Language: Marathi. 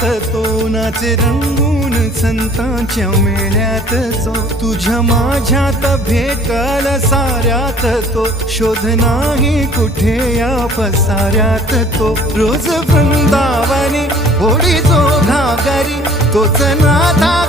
वाऱ्यात तो नाचे रंगून संतांच्या मेळ्यात जो तुझ्या माझ्यात भेटल साऱ्यात तो शोध नाही कुठे या पसाऱ्यात तो रोज वृंदावनी होडी जो घागरी तोच नाथा